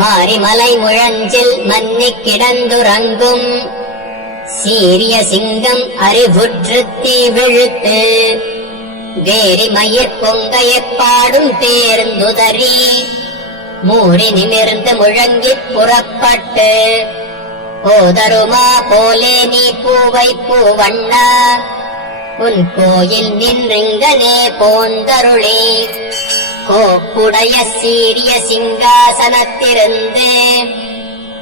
மாரிமலை முழஞ்சில் மன்னிக் கிடந்துறங்கும் சீரிய சிங்கம் அறிவுற்று தீ விழுத்து வேரி மயிர் பொங்கையப் பாடும் பேருந்துதறி மூடி நிமிர்ந்து முழங்கிப் புறப்பட்டு போதருமா போலே நீ பூவை பூவண்ணா உன் கோயில் நின்றிங்கனே போந்தருளே கோப்புடைய சீரிய சிங்காசனத்திருந்து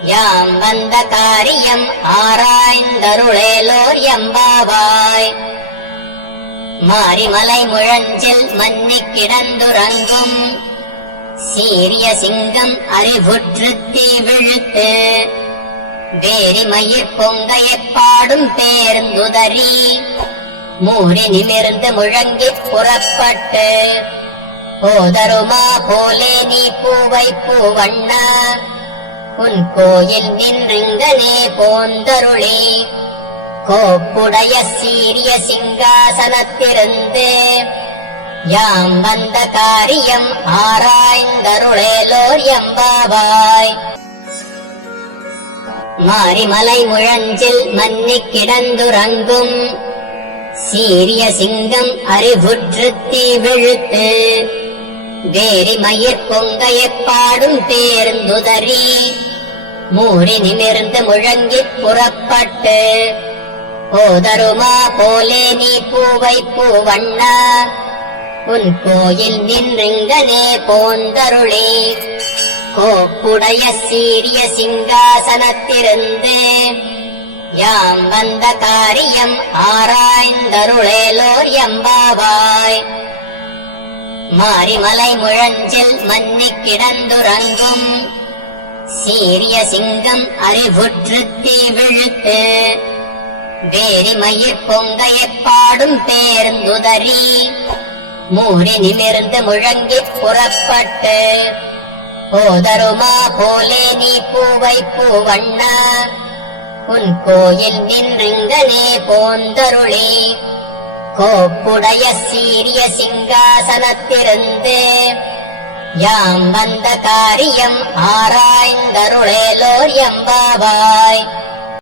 யாம் வந்த காரியம் ஆராய்ந்தருளேலோர் எம்பாவாய். மாரிமலை முழஞ்சில் மன்னிக் கிடந்துறங்கும் சீரிய சிங்கம் அறிவுற்று தீ விழுத்து வேரி மயிர் பொங்கையப் பாடும் பேருந்துதறி மூடி நிமிர்ந்து முழங்கிப் புறப்பட்டு போதருமா போலே நீ பூவை பூவண்ணா உன் கோயில் நின்றிங்கனே போந்தருளே கோப்புடைய சீரிய சிங்காசனத்திருந்து யாம் வந்த காரியம் ஆராய்ந்தருளேலோர் எம்பாவாய். மாரிமலை முழஞ்சில் மன்னிக் கிடந்துறங்கும் சீரிய சிங்கம் அறிவுற்று தீ விழுத்து வேரி மயிர் பொங்கையப் பாடும் பேருந்துதறி மூடி நிமிர்ந்து முழங்கிப் புறப்பட்டு போதருமா போலே நீ பூவை பூவண்ணா உன் கோயில் நின்றிங்கனே போந்தருளே கோப்புடைய சீரிய சிங்காசனத்திருந்து யாம் வந்த காரியம் ஆராய்ந்தருளேலோர் எம்பாவாய். மாரிமலை முழஞ்சில் மன்னிக் கிடந்துறங்கும் சீரிய சிங்கம் அறிவுற்று தீ விழுத்து வேரி மயிர் பொங்கையப் பாடும் பேருந்துதறி மூடி நிமிர்ந்து முழங்கிப் புறப்பட்டு போதருமா போலே நீ பூவை பூவண்ணா உன் கோயில் நின்றிங்கனே போந்தருளே கோப்புடைய சீரிய சிங்காசனத்திருந்து யாம் வந்த காரியம் ஆராய்ந்தருளேலோர் எம்பாவாய்.